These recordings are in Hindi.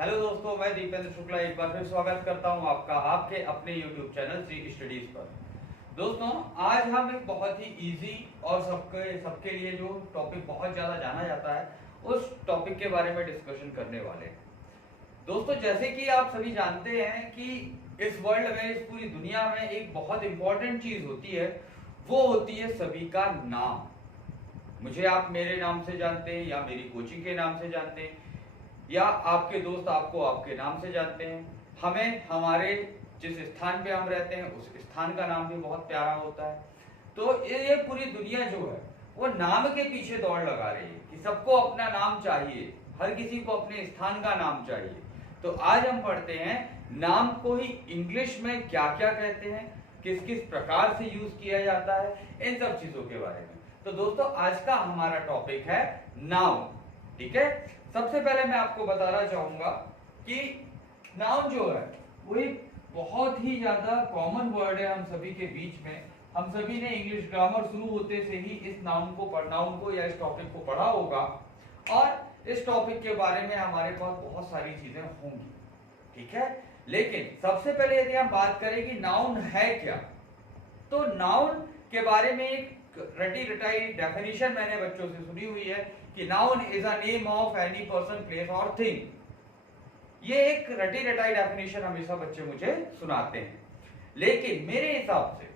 हेलो दोस्तों, मैं दीपेंद्र शुक्ला एक बार फिर स्वागत करता हूं आपका आपके अपने YouTube चैनल श्री स्टडीज पर। दोस्तों, आज हम एक बहुत ही इजी और सबके सबके लिए जो टॉपिक बहुत ज़्यादा जाना जाता है उस टॉपिक के बारे में डिस्कशन करने वाले हैं। दोस्तों, जैसे कि आप सभी जानते हैं कि इस वर्ल्ड में, इस पूरी दुनिया में एक बहुत इंपॉर्टेंट चीज़ होती है, वो होती है सभी का नाम। मुझे आप मेरे नाम से जानते हैं या मेरी कोचिंग के नाम से जानते हैं या आपके दोस्त आपको आपके नाम से जानते हैं। हमें हमारे जिस स्थान पे हम रहते हैं उस स्थान का नाम भी बहुत प्यारा होता है। तो ये पूरी दुनिया जो है वो नाम के पीछे दौड़ लगा रही है कि सबको अपना नाम चाहिए, हर किसी को अपने स्थान का नाम चाहिए। तो आज हम पढ़ते हैं नाम को ही इंग्लिश में क्या क्या कहते हैं, किस किस प्रकार से यूज किया जाता है, इन सब चीजों के बारे में। तो दोस्तों, आज का हमारा टॉपिक है नाउन। ठीक है, सबसे पहले मैं आपको बताना चाहूंगा कि नाउन जो है वो एक बहुत ही ज्यादा कॉमन वर्ड है हम सभी के बीच में। हम सभी ने इंग्लिश ग्रामर शुरू होते से ही इस नाउन को या इस टॉपिक को पढ़ा होगा और इस टॉपिक के बारे में हमारे पास बहुत सारी चीजें होंगी। ठीक है, लेकिन सबसे पहले यदि हम बात करें कि नाउन है क्या, तो नाउन के बारे में एक रटी रटाई डेफिनेशन मैंने बच्चों से सुनी हुई है कि noun is a name of any person, place और थिंग। ये एक रटी रटाई डेफिनेशन हमेशा बच्चे मुझे सुनाते हैं, लेकिन मेरे हिसाब से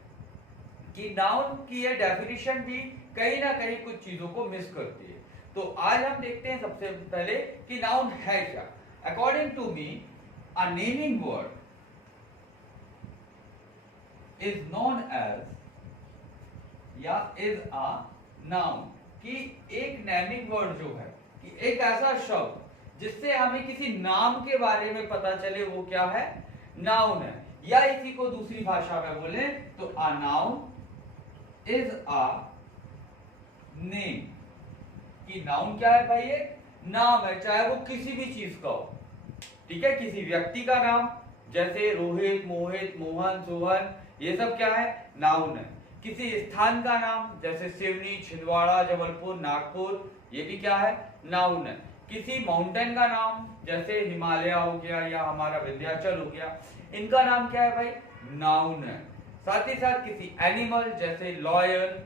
कि नाउन की ये डेफिनेशन भी कहीं ना कहीं कुछ चीजों को मिस करती है। तो आज हम देखते हैं सबसे पहले कि नाउन है क्या। According to me, a naming word is known as or is a noun, कि एक नेमिंग वर्ड जो है कि एक ऐसा शब्द जिससे हमें किसी नाम के बारे में पता चले, वो क्या है, नाउन है। या इसी को दूसरी भाषा में बोले तो a noun is a name, कि नाउन क्या है भाई, एक नाम है, चाहे वो किसी भी चीज का हो। ठीक है, किसी व्यक्ति का नाम जैसे रोहित, मोहित, मोहन, सोहन, ये सब क्या है, नाउन है। किसी स्थान का नाम जैसे सिवनी, छिंदवाड़ा, जबलपुर, नागपुर, ये भी क्या है, नाउन है। किसी माउंटेन का नाम जैसे हिमालय हो गया या हमारा विंध्याचल हो गया, इनका नाम क्या है भाई, नाउन है। साथ ही साथ किसी एनिमल जैसे लॉयन,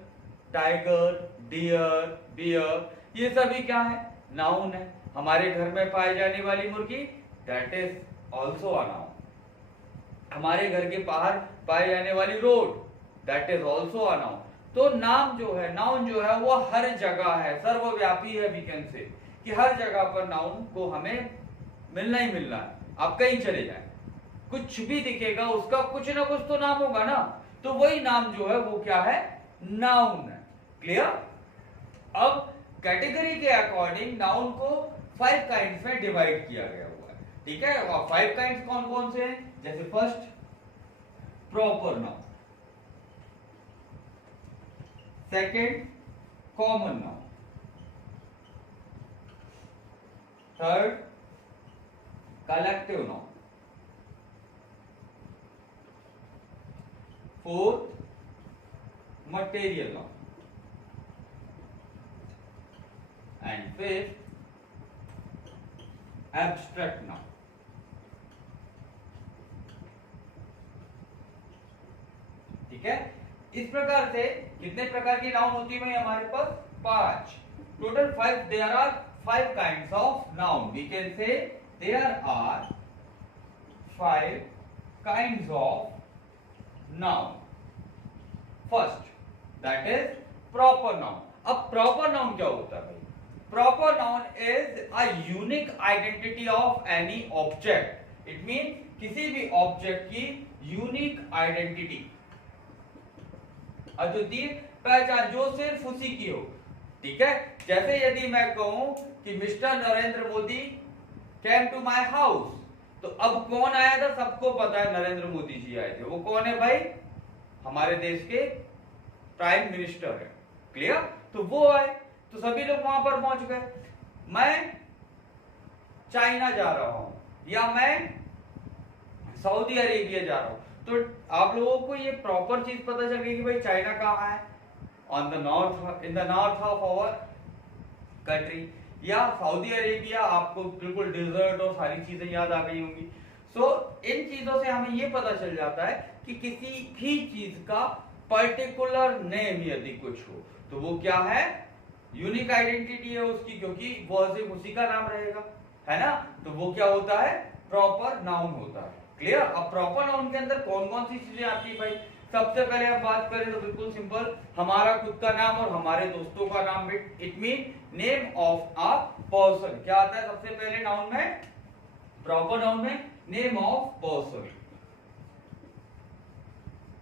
टाइगर, डियर, बियर, ये सभी क्या है, नाउन है। हमारे घर में पाई जाने वाली मुर्गी, that is also a noun. हमारे घर के बाहर पाई जाने वाली road, that is also a noun. तो नाम जो है, नाउन जो है वो हर जगह है, सर्वव्यापी है। वी कैन से कि हर जगह पर नाउन को हमें मिलना ही मिलना है। आप कहीं चले जाए, कुछ भी दिखेगा, उसका कुछ ना कुछ तो नाम होगा ना, तो वही नाम जो है वो क्या है, नाउन है। क्लियर। अब कैटेगरी के अकॉर्डिंग नाउन को 5 काइंड्स में डिवाइड किया गया हुआ है। ठीक है, और 5 काइंड्स कौन कौन से हैं, जैसे first proper noun, second common noun, third collective noun, fourth material noun, and fifth abstract noun. ठीक है, इस प्रकार से कितने प्रकार की नाउन होती है हमारे पास, 5 total. 5 there are 5 kinds of noun. We can say there are 5 kinds of noun. First that is proper noun. अब प्रॉपर नाउन क्या होता है भाई, proper noun is a unique identity of any object. It mean किसी भी ऑब्जेक्ट की यूनिक आइडेंटिटी, अद्वितीय पहचान, जो सिर्फ उसी की हो। ठीक है, जैसे यदि मैं कहूं कि mister Narendra Modi came to my house, तो अब कौन आया था, सबको पता है, नरेंद्र मोदी जी आए थे। वो कौन है भाई, हमारे देश के प्राइम मिनिस्टर है। क्लियर, तो वो आए तो सभी लोग वहां पर पहुंच गए। मैं चाइना जा रहा हूं या मैं सऊदी अरेबिया जा रहा हूं, तो आप लोगों को ये प्रॉपर चीज पता चल गई कि भाई चाइना कहाँ है, on the north, in the north of our country. या सऊदी अरेबिया, आपको बिल्कुल डिजर्ट और सारी चीजें याद आ गई होंगी। सो इन चीजों से हमें ये पता चल जाता है कि किसी भी चीज का पर्टिकुलर नेम यदि कुछ हो तो वो क्या है, यूनिक आइडेंटिटी है उसकी, क्योंकि वो सिर्फ उसी का नाम रहेगा, है ना। तो वो क्या होता है, प्रॉपर नाउन होता है। क्लियर। अब प्रॉपर नाउन के अंदर कौन कौन सी चीजें आती है भाई, सबसे पहले आप बात करें तो बिल्कुल सिंपल, हमारा खुद का नाम और हमारे दोस्तों का नाम। It mean name of a person. क्या आता है सबसे पहले नाउन में, प्रॉपर नाउन में, name of person.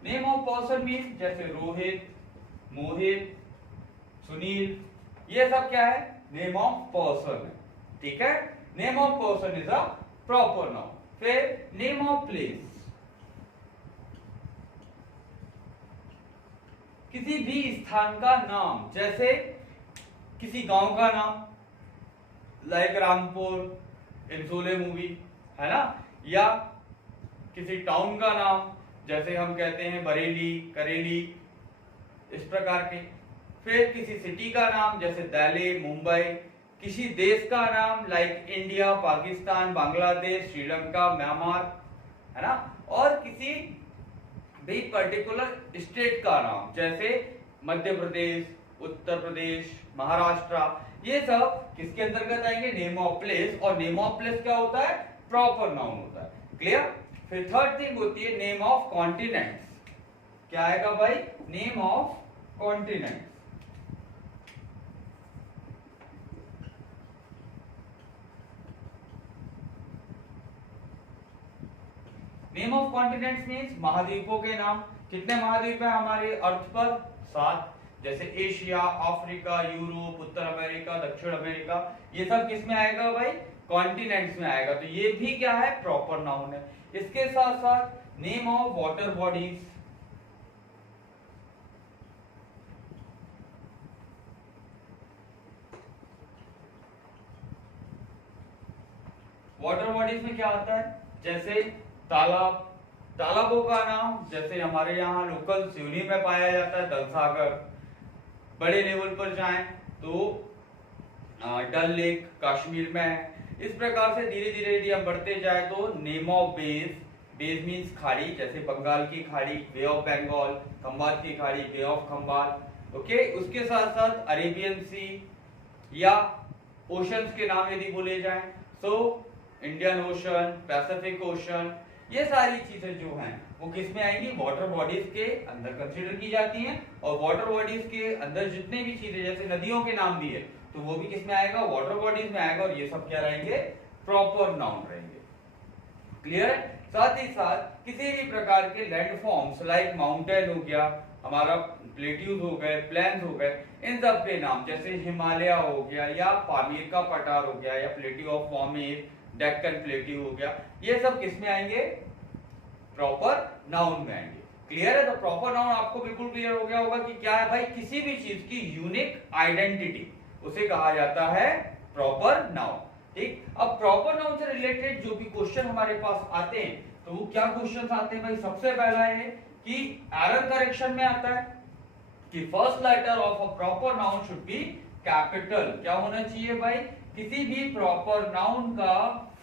Name of person mean जैसे रोहित, मोहित, सुनील, ये सब क्या है, नेम ऑफ पर्सन है। ठीक है, name of person is a proper noun. फिर नेम ऑफ प्लेस, किसी भी स्थान का नाम, जैसे किसी गांव का नाम, लाइक रामपुर, इंसोले मूवी, है ना, या किसी टाउन का नाम, जैसे हम कहते हैं बरेली, करेली, इस प्रकार के। फिर किसी सिटी का नाम जैसे दिल्ली, मुंबई, किसी देश का नाम like India, Pakistan, Bangladesh, Sri Lanka, Myanmar, है ना, और किसी भी पर्टिकुलर स्टेट का नाम जैसे मध्य प्रदेश, उत्तर प्रदेश, महाराष्ट्र, ये सब किसके अंतर्गत आएंगे, नेम ऑफ प्लेस। और नेम ऑफ प्लेस क्या होता है, प्रॉपर नाउन होता है। क्लियर। फिर थर्ड थिंग होती है नेम ऑफ कॉन्टिनेंट्स। क्या आएगा भाई, name of continents. Name of continents means महाद्वीपों के नाम। कितने महाद्वीप है हमारे अर्थ पर, 7, जैसे एशिया, अफ्रीका, यूरोप, उत्तर अमेरिका, दक्षिण अमेरिका, ये सब किस में आएगा भाई, कॉन्टिनेंट्स में आएगा। तो ये भी क्या है, प्रॉपर नाउन है। इसके साथ साथ name of water bodies, water bodies में क्या आता है, जैसे तालाब, तालाबों का नाम जैसे हमारे यहाँ लोकल सिवनी में पाया जाता है दलसागर। बड़े लेवल पर जाएं तो डल लेक कश्मीर में है। इस प्रकार से धीरे धीरे यदि हम बढ़ते जाए तो name of base, base means खाड़ी, जैसे बंगाल की खाड़ी, बे ऑफ बंगाल, खंबात की खाड़ी, बे ऑफ खंबात। ओके, उसके साथ साथ अरेबियन सी या ओशंस के नाम यदि बोले जाएं तो इंडियन ओशन, पैसिफिक ओशन, ये सारी चीजें जो हैं वो किस में आएंगी, वाटर बॉडीज के अंदर कंसीडर की जाती हैं। और वाटर बॉडीज के अंदर जितने भी चीजें जैसे नदियों के नाम भी है तो वो भी किस में आएगा, वाटर बॉडीज में आएगा। और ये सब क्या रहेंगे, प्रॉपर नाउन रहेंगे। क्लियर है। साथ ही साथ किसी भी प्रकार के लैंड फॉर्म्स लाइक माउंटेन हो गया, हमारा प्लेट्यूज हो गए, प्लेन्स हो गए, इन सब के नाम जैसे हिमालय हो गया या पामीर का पठार हो गया या plateau of Pamir, Deccan plateau हो गया, ये सब किस में आएंगे, प्रॉपर नाउन में आएंगे। क्लियर है। तो प्रॉपर नाउन आपको बिल्कुल क्लियर हो गया होगा कि क्या है भाई, किसी भी चीज की यूनिक आइडेंटिटी उसे कहा जाता है प्रॉपर नाउन। ठीक। अब प्रॉपर नाउन से रिलेटेड जो भी क्वेश्चन हमारे पास आते हैं तो वो क्या क्वेश्चन आते हैं भाई, सबसे पहला है कि एरर करेक्शन में आता है कि first letter of a proper noun should be capital. क्या होना चाहिए भाई, किसी भी प्रॉपर नाउन का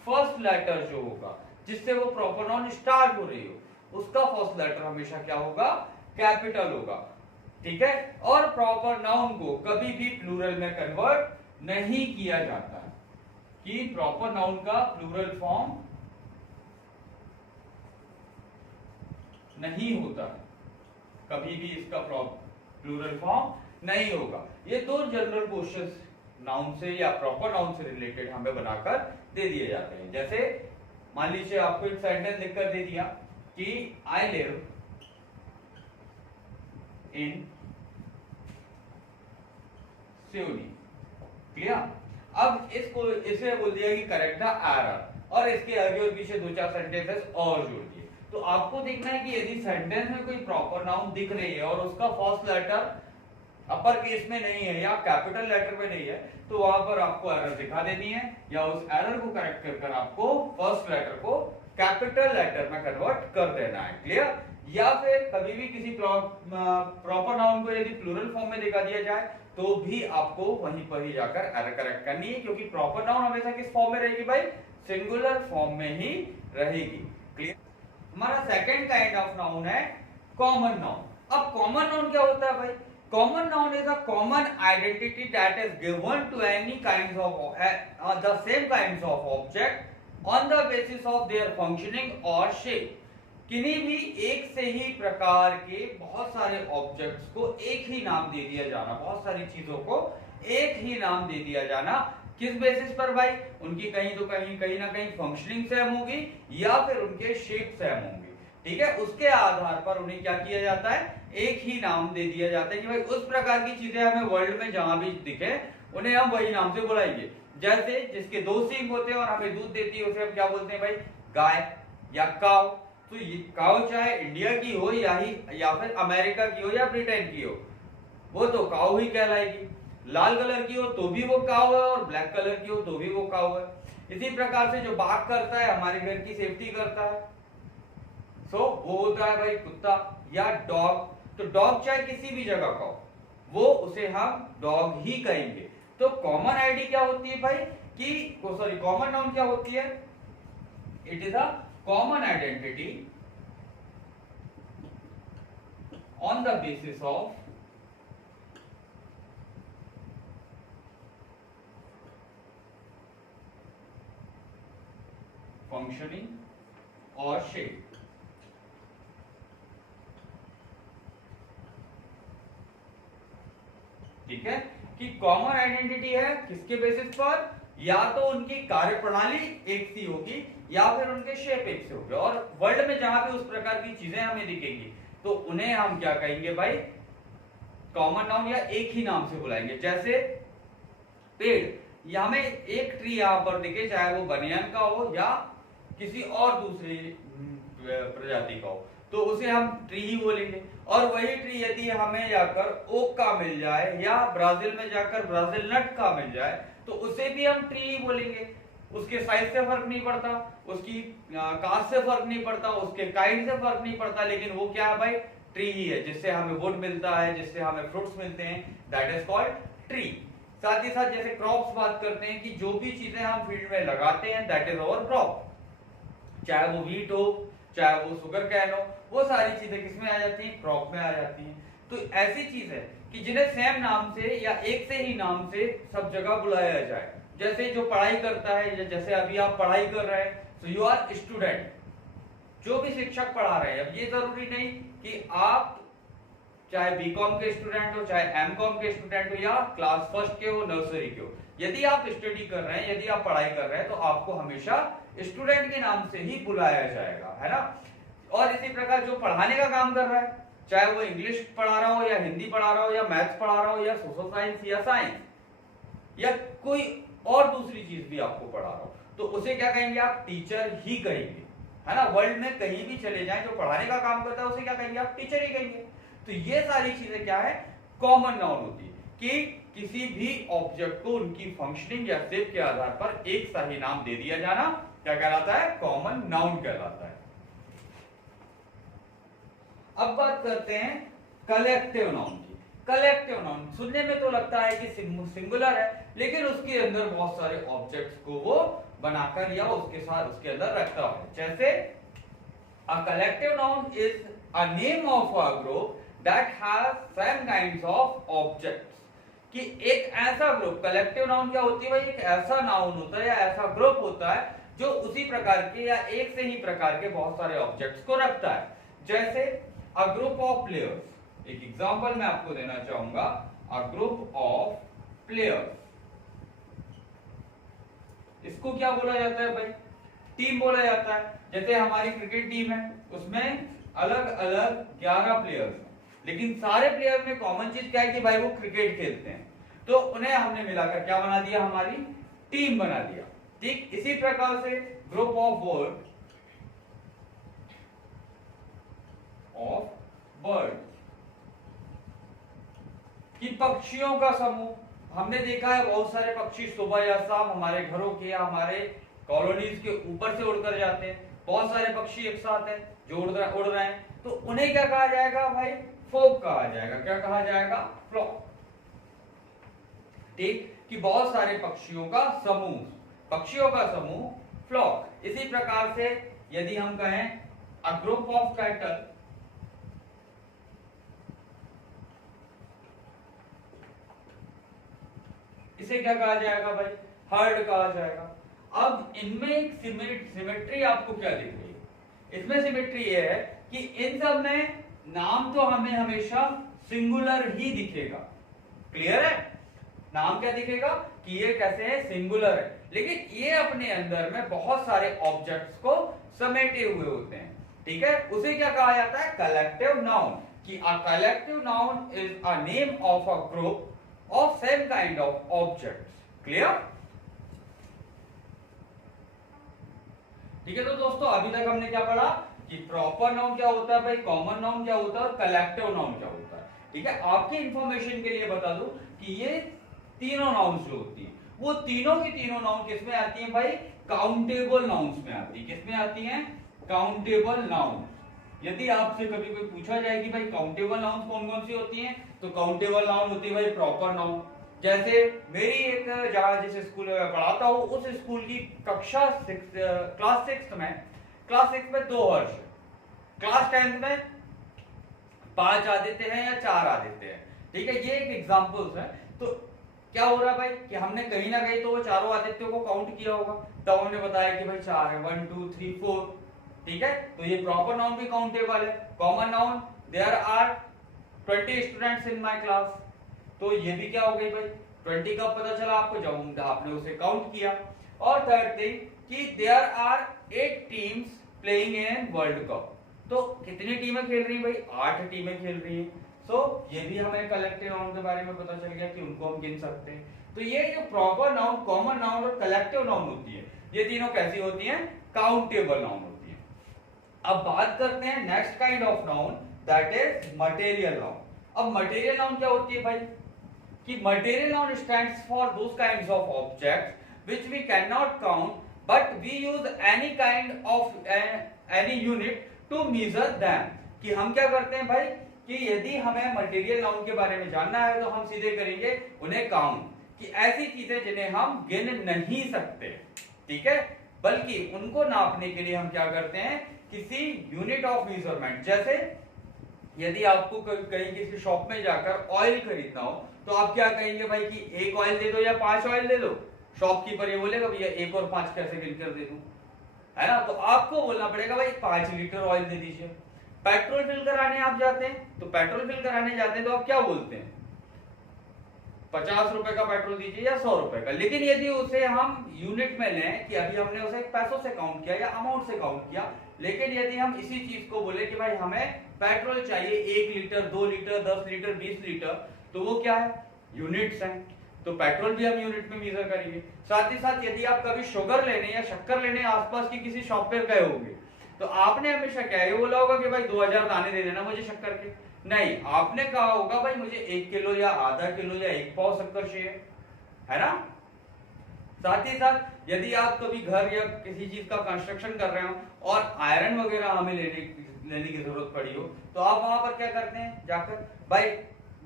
फर्स्ट लेटर जो होगा जिससे वो प्रॉपर नाउन स्टार्ट हो रही हो उसका फर्स्ट लेटर हमेशा क्या होगा, कैपिटल होगा। ठीक है। और प्रॉपर नाउन को कभी भी प्लूरल में कन्वर्ट नहीं किया जाता है, कि प्रॉपर नाउन का प्लूरल फॉर्म नहीं होता है, कभी भी इसका प्लूरल फॉर्म नहीं होगा। ये दो जनरल क्वेश्चंस नाउन से या प्रॉपर नाउन से रिलेटेड हमें बनाकर दे दिए जाते हैं। जैसे मान लीजिए आपको एक सेंटेंस लिखकर दे दिया कि I live in Seoni. Clear. अब इसको इसे बोल दिया कि करेक्ट द एरर, और इसके आगे और पीछे 2-4 सेंटेंसेस और जोड़ दिए। तो आपको देखना है कि यदि सेंटेंस में कोई प्रॉपर नाउन दिख रही है और उसका फर्स्ट लेटर अपर केस में नहीं है या कैपिटल लेटर में नहीं है तो वहां पर आपको एरर दिखा देनी है, या उस एरर को करेक्ट कर आपको फर्स्ट लेटर को कैपिटल लेटर में कन्वर्ट कर देना है। क्लियर। या फिर कभी भी किसी प्रॉपर नाउन को यदि प्लूरल फॉर्म में दिखा दिया जाए तो भी आपको वहीं पर ही जाकर एरर करेक्ट करनी है, क्योंकि प्रॉपर नाउन हमेशा किस फॉर्म में रहेगी भाई, सिंगुलर फॉर्म में ही रहेगी। क्लियर। हमारा सेकंड काइंड ऑफ नाउन है कॉमन नाउन। अब कॉमन नाउन क्या होता है भाई, common noun is a common identity that is given to any kinds of the same kinds of object on the basis of their functioning और शेप। किन्हीं भी एक से ही प्रकार के बहुत सारे ऑब्जेक्ट्स को एक ही नाम दे दिया जाना, बहुत सारी चीजों को एक ही नाम दे दिया जाना, किस बेसिस पर भाई, उनकी कहीं ना कहीं फंक्शनिंग सेम होगी या फिर उनके शेप सेम होंगे। ठीक है, उसके आधार पर उन्हें क्या किया जाता है, एक ही नाम दे दिया जाता है कि भाई उस प्रकार की चीजें हमें वर्ल्ड में जहां भी दिखे उन्हें हम वही नाम से बुलाएंगे। जैसे जिसके 2 सींग होते हैं और हमें दूध देती है उसे हम क्या बोलते हैं भाई, गाय या काव। तो ये काव चाहे इंडिया की हो या फिर अमेरिका की हो या ब्रिटेन की हो, वो तो काव ही कहलाएगी। लाल कलर की हो तो भी वो काव है और ब्लैक कलर की हो तो भी वो काव है। इसी प्रकार से जो बाघ करता है हमारे घर की सेफ्टी करता है, सो वो होता है भाई कुत्ता या डॉग। तो डॉग चाहे किसी भी जगह का हो, वो उसे हम डॉग ही कहेंगे। तो कॉमन आईडी क्या होती है भाई कि कॉमन नाउन क्या होती है, it is a common identity on the basis of functioning और शेप। ठीक है, कि कॉमन आइडेंटिटी है किसके बेसिस पर, या तो उनकी कार्यप्रणाली एक सी होगी या फिर उनके शेप एक से होंगे। और वर्ल्ड में जहां भी उस प्रकार की चीजें हमें दिखेंगी तो उन्हें हम क्या कहेंगे भाई, कॉमन नाउन या एक ही नाम से बुलाएंगे। जैसे पेड़, या हमें एक ट्री यहां पर दिखे, चाहे वो बनियान का हो या किसी और दूसरी प्रजाति का हो, तो उसे हम ट्री ही बोलेंगे। और वही ट्री यदि हमें जाकर ओक का मिल जाए या ब्राजील में जाकर ब्राजील नट का मिल जाए तो उसे भी हम ट्री ही बोलेंगे। उसके साइज से फर्क नहीं पड़ता, उसकी कास्ट से फर्क नहीं पड़ता, उसके काइंड से फर्क नहीं पड़ता, लेकिन वो क्या है भाई, ट्री ही है, जिससे हमें वुड मिलता है, जिससे हमें फ्रूट्स मिलते हैं, दैट इज कॉल्ड ट्री। साथ ही साथ जैसे क्रॉप्स बात करते हैं कि जो भी चीजें हम फील्ड में लगाते हैं दैट इज अवर क्रॉप, चाहे वो व्हीट हो चाहे वो शुगर कैन हो, वो सारी चीजें किसमें आ जाती हैं, क्रॉप में आ जाती हैं। तो ऐसी चीज है कि जिन्हें सेम नाम से या एक से ही नाम से सब जगह बुलाया जाए। जैसे जो पढ़ाई करता है, या जैसे अभी आप पढ़ाई कर रहे हैं, सो यू आर स्टूडेंट, जो भी शिक्षक पढ़ा रहे हैं। अब ये जरूरी नहीं कि आप चाहे बीकॉम के स्टूडेंट हो, चाहे एमकॉम के स्टूडेंट हो, या क्लास फर्स्ट के हो, नर्सरी के हो, यदि आप स्टडी कर रहे हैं, यदि आप पढ़ाई कर रहे हैं, तो आपको हमेशा स्टूडेंट के नाम से ही बुलाया जाएगा, है ना। और इसी प्रकार जो पढ़ाने का काम कर रहा है, चाहे वो इंग्लिश पढ़ा रहा हो या हिंदी पढ़ा रहा हो या मैथ्स पढ़ा रहा हो या सोशल साइंस या साइंस या कोई और दूसरी चीज भी आपको पढ़ा रहा हो, तो उसे क्या कहेंगे, आप टीचर ही कहेंगे, है ना। वर्ल्ड में कहीं भी चले जाएं, जो पढ़ाने का काम करता है उसे क्या कहेंगे, आप टीचर ही कहेंगे। तो ये सारी चीजें क्या है, कॉमन नाउन होती है कि किसी भी ऑब्जेक्ट को उनकी फंक्शनिंग या शेप के आधार पर एक सा ही नाम दे दिया जाना क्या कहलाता है, कॉमन नाउन कहलाता है। अब बात करते हैं कलेक्टिव नाउन की। कलेक्टिव नाउन सुनने में तो लगता है कि सिंगुलर है, लेकिन उसके अंदर बहुत सारे ऑब्जेक्ट्स को वो बनाकर या उसके साथ उसके अंदर रखता है। जैसे a collective noun is a name of a group that has same kinds of objects. कि एक ऐसा ग्रुप, कलेक्टिव नाउन क्या होती है भाई, एक ऐसा नाउन होता है या ऐसा ग्रुप होता है जो उसी प्रकार के या एक से ही प्रकार के बहुत सारे ऑब्जेक्ट्स को रखता है। जैसे अ ग्रुप ऑफ प्लेयर्स, एक एग्जांपल मैं आपको देना चाहूंगा, अ ग्रुप ऑफ प्लेयर्स, इसको क्या बोला जाता है भाई, टीम बोला जाता है। जैसे हमारी क्रिकेट टीम है, उसमें अलग अलग 11 प्लेयर्स हैं, लेकिन सारे प्लेयर में कॉमन चीज क्या है कि भाई वो क्रिकेट खेलते हैं, तो उन्हें हमने मिलाकर क्या बना दिया, हमारी टीम बना दिया। ठीक इसी प्रकार से ग्रुप ऑफ बर्ड कि पक्षियों का समूह। हमने देखा है बहुत सारे पक्षी सुबह या शाम हमारे घरों के या हमारे कॉलोनीज के ऊपर से उड़कर जाते हैं। बहुत सारे पक्षी एक साथ हैं जो उड़ रहे हैं। तो उन्हें क्या कहा जाएगा भाई, फ्लॉक कहा जाएगा। क्या कहा जाएगा, फ्लॉक। ठीक, कि बहुत सारे पक्षियों का समूह, पक्षियों का समूह फ्लॉक। इसी प्रकार से यदि हम कहें अ ग्रुप ऑफ कैटल, इसे क्या कहा जाएगा भाई, हर्ड कहा जाएगा। अब इनमें एक सिमेट्री आपको क्या दिख रही है, इसमें सिमेट्री ये है कि इन सब में नाम तो हमें हमेशा सिंगुलर ही दिखेगा। क्लियर है, नाम क्या दिखेगा कि ये कैसे है, सिंगुलर है, लेकिन ये अपने अंदर में बहुत सारे ऑब्जेक्ट्स को समेटे हुए होते हैं। ठीक है, उसे क्या कहा जाता है, कलेक्टिव नाउन। कि a collective noun is a name of a group of same kind of objects. Clear? ठीक है, तो दोस्तों अभी तक हमने क्या पढ़ा कि प्रॉपर नाउन क्या होता है भाई, कॉमन नाउन क्या होता है और कलेक्टिव नाउन क्या होता है। ठीक है, आपके इंफॉर्मेशन के लिए बता दूं कि ये तीनों नाउन्स जो होती है वो तीनों की तीनों नाउन किसमें आती है भाई, काउंटेबल नाउन्स में आती है। किसमें आती है, काउंटेबल नाउन। यदि आपसे कभी कोई पूछा जाए कि भाई काउंटेबल नाउन कौन कौन सी होती हैं, तो काउंटेबल नाउन होती है भाई प्रॉपर नाउन। जैसे मेरी एक जहां जिस स्कूल में पढ़ाता हूं उस स्कूल की कक्षा क्लास 6 में 2 वर्ष, क्लास 10 में 5 आ देते हैं या 4 आ देते हैं। ठीक है, ये एक एग्जांपल्स है। तो क्या हो रहा है भाई कि हमने कहीं ना कहीं तो वो चारों आदित्यों को काउंट किया होगा, तब हमने बताया कि भाई 4 है, 1 2 3 4। ठीक है, तो ये प्रॉपर नाउन भी काउंटेबल है। Common noun, there are 20 students in my class, तो ये भी क्या हो गई भाई, 20 कब पता चला आपको, जब आपने उसे काउंट किया। और थर्ड थिंग कि there are 8 teams playing in world cup, तो कितनी टीमें खेल रही हैं भाई, 8 टीमें खेल रही हैं। सो ये भी हमें कलेक्टिव नाउन के बारे में पता चल गया कि उनको हम गिन सकते हैं। तो ये जो प्रॉपर नाउन, कॉमन नाउन और कलेक्टिव नाउन होती है, ये तीनों कैसी होती हैं, काउंटेबल नाउन होती है। अब बात करते हैं next kind of noun, that is material noun. अब मटेरियल नाउन क्या होती है भाई, कि material noun stands for those kinds of objects which we can not count but we use any kind of any unit to measure them. कि हम क्या करते हैं भाई कि यदि हमें मटेरियल नाउन के बारे में जानना है तो हम सीधे करेंगे उन्हें काउंट, कि ऐसी चीजें जिन्हें हम गिन नहीं सकते, ठीक है, बल्कि उनको नापने के लिए हम क्या करते हैं, किसी यूनिट ऑफ मेजरमेंट। जैसे यदि आपको कहीं किसी शॉप में जाकर ऑयल खरीदना हो तो आप क्या कहेंगे भाई कि 1 ऑयल दे दो या 5 ऑयल दे दो, शॉपकीपर ये बोलेगा भैया 1 और 5 कैसे गिनकर दे दूं, है ना, तो आपको बोलना पड़ेगा भाई 5 लीटर ऑयल दे दीजिए। पेट्रोल फिल कराने आप जाते हैं, तो पेट्रोल फिल कराने जाते हैं तो आप क्या बोलते हैं, 50 रुपए का पेट्रोल दीजिए या 100 रुपए का। लेकिन यदि उसे हम यूनिट में लें कि अभी हमने उसे पैसों से काउंट किया या अमाउंट से काउंट किया, लेकिन यदि हम इसी चीज को बोले कि भाई हमें पेट्रोल चाहिए 1 लीटर 2 लीटर 10 लीटर 20 लीटर, तो वो क्या है, यूनिट्स हैं, तो पेट्रोल भी हम यूनिट में मेजर करेंगे। साथ ही साथ यदि आप कभी शुगर लेने या शक्कर लेने आसपास की किसी शॉप पर गए होंगे तो आपने हमेशा क्या ये बोला होगा कि भाई 2000 दाने दे देना मुझे शक्कर के, नहीं, आपने कहा होगा भाई मुझे 1 किलो या आधा किलो या 1 पाव शक्कर चाहिए, है ना। साथ ही साथ यदि आप कभी घर या किसी चीज का कंस्ट्रक्शन कर रहे हो और आयरन वगैरह हमें लेने की जरूरत पड़ी हो, तो आप वहां पर क्या करते हैं, जाकर भाई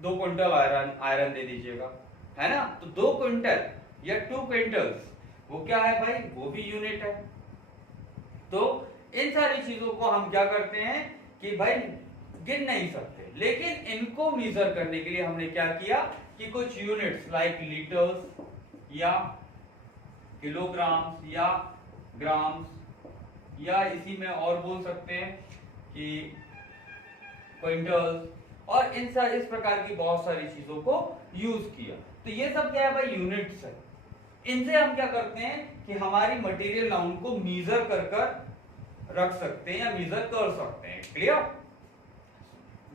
2 क्विंटल आयरन दे दीजिएगा, है ना। तो 2 क्विंटल या 2 क्विंटल्स वो क्या है भाई, वो भी यूनिट है। तो इन सारी चीजों को हम क्या करते हैं कि भाई गिन नहीं सकते, लेकिन इनको मेजर करने के लिए हमने क्या किया कि कुछ यूनिट्स लाइक लीटर्स या किलोग्राम्स या ग्राम्स या इसी में और बोल सकते हैं कि क्विंटल्स, और इस प्रकार की बहुत सारी चीजों को यूज किया। तो ये सब क्या है भाई, यूनिट्स है। इनसे हम क्या करते हैं कि हमारी मटेरियल नाउन को मेजर कर रख सकते हैं या मेजर कर सकते हैं। क्लियर,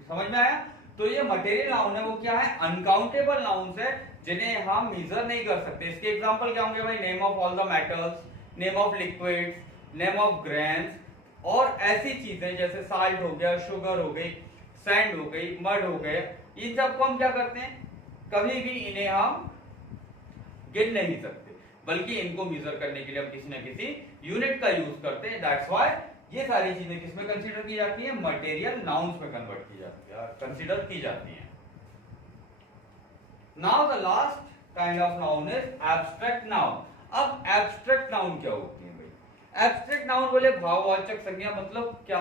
समझ में आया। तो ये मटेरियल नाउन है वो क्या है, अनकाउंटेबल नाउन्स है जिन्हें हम मेजर नहीं कर सकते। इसके एग्जांपल क्या होंगे भाई, name of all the metals, name of liquids, name of grains, और ऐसी चीजें जैसे साल्ट हो गया, शुगर हो गई, सैंड हो गई, मड हो गए, इन सबको हम क्या करते हैं, कभी भी इन्हें हम गिन नहीं सकते, बल्कि इनको मेजर करने के लिए हम किसी ना किसी यूनिट का यूज करते हैं। दैट्स व्हाई ये सारी चीजें किसमें कंसीडर की जाती है? मटेरियल नाउन्स में कन्वर्ट की जाती है, कंसीडर की जाती है। Now the last kind of noun is abstract noun. अब एब्स्ट्रैक्ट नाउन क्या होती है भाई? एब्स्ट्रैक्ट नाउन बोले भाववाचक संज्ञा, मतलब क्या?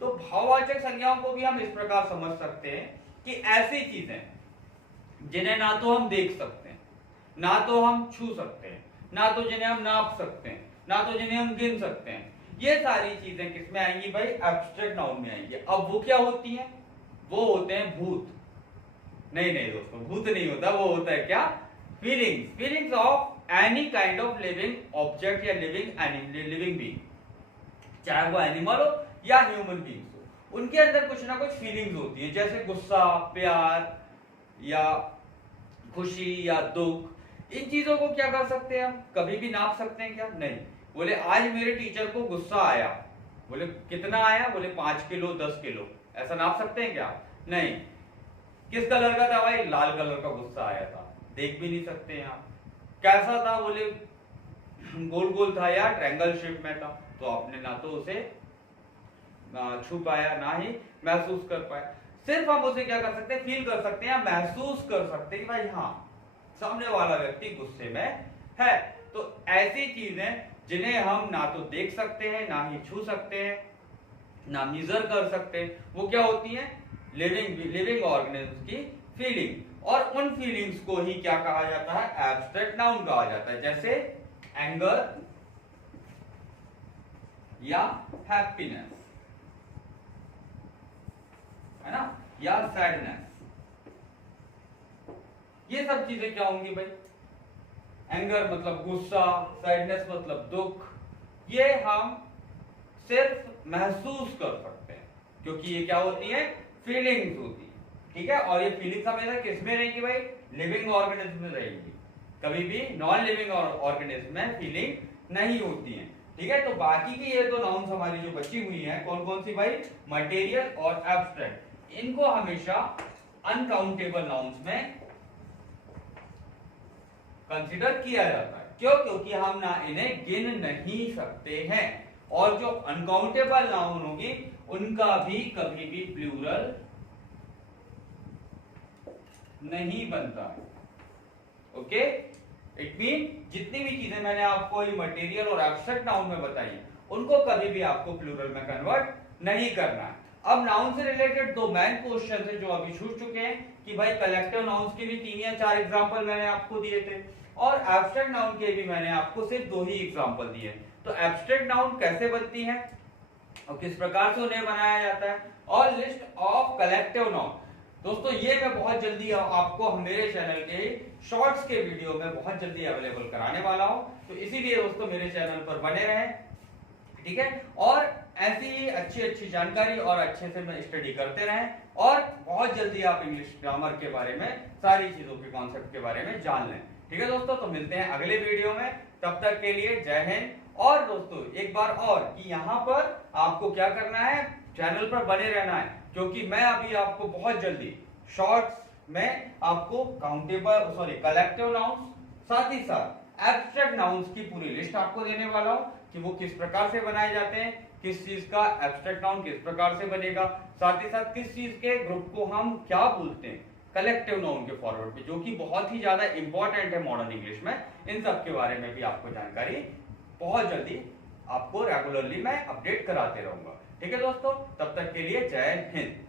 तो भाववाचक संज्ञाओं को भी हम इस प्रकार समझ सकते हैं कि ऐसी चीजें जिन्हें ना तो हम देख सकते हैं, ना तो हम छू सकते हैं, ना तो जिन्हें हम नाप सकते हैं, ना तो जिन्हें हम गिन सकते हैं, ये सारी चीजें किसमें आएंगी भाई? एब्स्ट्रैक्ट नाउन में आएंगी। अब वो क्या होती हैं? वो होते हैं भूत। नहीं दोस्तों, भूत नहीं होता, वो होता है क्या? Feelings. Feelings of any kind of living object या लिविंग बीइंग, चाहे वो एनिमल हो या ह्यूमन बीइंग्स हो, उनके अंदर कुछ ना कुछ फीलिंग्स होती है, जैसे गुस्सा, प्यार या खुशी या दुख। इन चीजों को क्या कर सकते हैं हम? कभी भी नाप सकते हैं क्या? नहीं। बोले आज मेरे टीचर को गुस्सा आया, बोले कितना आया? बोले 5 किलो 10 किलो, ऐसा नाप सकते हैं क्या? नहीं। किस कलर का था भाई? लाल कलर का गुस्सा आया था, देख भी नहीं सकते हैं आप। कैसा था? बोले गोल गोल था या ट्रायंगल शेप में था, तो आपने ना तो उसे छू पाया, ना ही महसूस कर पाया। सिर्फ हम उसे क्या कर सकते हैं? फील कर सकते हैं, महसूस कर सकते हैं कि भाई हाँ, सामने वाला व्यक्ति गुस्से में है। तो ऐसी चीजें जिन्हें हम ना तो देख सकते हैं, ना ही छू सकते हैं, ना मेजर कर सकते हैं, वो क्या होती है? लिविंग ऑर्गेनिज्म की फीलिंग। और उन फीलिंग्स को ही क्या कहा जाता है? एब्स्ट्रैक्ट नाउन कहा जाता है। जैसे एंगर या हैप्पीनेस, है ना, या सैडनेस। ये सब चीजें क्या होंगी भाई? एंगर मतलब गुस्सा, सैडनेस मतलब दुख। ये हम सिर्फ महसूस कर सकते हैं, क्योंकि ये क्या होती है? फीलिंग्स होती है। ठीक है, और ये फीलिंग्स हमेशा किसमें रहेगी भाई? लिविंग ऑर्गेनिज्म में रहेगी। कभी भी नॉन लिविंग ऑर्गेनिज्म में फीलिंग नहीं होती है। ठीक है, तो बाकी की ये तो नाउन्स हमारी जो बची हुई हैं, कौन कौन सी भाई? मटेरियल और एब्स्ट्रैक्ट। इनको हमेशा अनकाउंटेबल नाउन्स में कंसीडर किया जाता है। क्यों? क्योंकि हम ना इन्हें गिन नहीं सकते हैं, और जो अनकाउंटेबल नाउन होगी उनका भी कभी भी प्लूरल नहीं बनता है। ओके, इट मीन जितनी भी चीजें मैंने आपको मटेरियल और एब्स्ट्रैक्ट नाउन में बताई, उनको कभी भी आपको प्लूरल में कन्वर्ट नहीं करना है। अब नाउन से रिलेटेड 2 मेन क्वेश्चन है जो अभी छूट चुके हैं कि भाई कलेक्टिव नाउन्स के भी 3 या 4 एग्जांपल मैंने आपको दिए थे, और एब्स्ट्रैक्ट नाउन के भी मैंने आपको सिर्फ 2 ही एग्जांपल दिए। तो एब्स्ट्रैक्ट नाउन कैसे बनती है और किस प्रकार से उन्हें बनाया जाता है, और लिस्ट ऑफ कलेक्टिव नाउन। दोस्तों ये मैं बहुत जल्दी आपको मेरे चैनल के शॉर्ट्स के वीडियो में बहुत जल्दी अवेलेबल कराने वाला हूं, तो इसीलिए दोस्तों मेरे चैनल पर बने रहें। ठीक है, और ऐसी ही अच्छी जानकारी और अच्छे से मैं स्टडी करते रहें, और बहुत जल्दी आप इंग्लिश ग्रामर के बारे में, सारी चीजों के कॉन्सेप्ट के बारे में जान लें। ठीक है दोस्तों, तो मिलते हैं अगले वीडियो में, तब तक के लिए जय हिंद। और दोस्तों एक बार और कि यहाँ पर आपको क्या करना है? चैनल पर बने रहना है, क्योंकि मैं अभी आपको बहुत जल्दी शॉर्ट्स में आपको कलेक्टिव नाउन्स, साथ ही साथ एब्स्ट्रैक्ट नाउन्स की पूरी लिस्ट आपको देने वाला हूं कि वो किस प्रकार से बनाए जाते हैं, किस चीज का एब्स्ट्रैक्ट नाउन किस प्रकार से बनेगा, साथ ही साथ किस चीज के ग्रुप को हम क्या बोलते हैं कलेक्टिव नाउन के फॉरवर्ड पे, जो कि बहुत ही ज्यादा इंपॉर्टेंट है मॉडर्न इंग्लिश में। इन सब के बारे में भी आपको जानकारी बहुत जल्दी आपको रेगुलरली मैं अपडेट कराते रहूंगा। ठीक है दोस्तों, तब तक के लिए जय हिंद।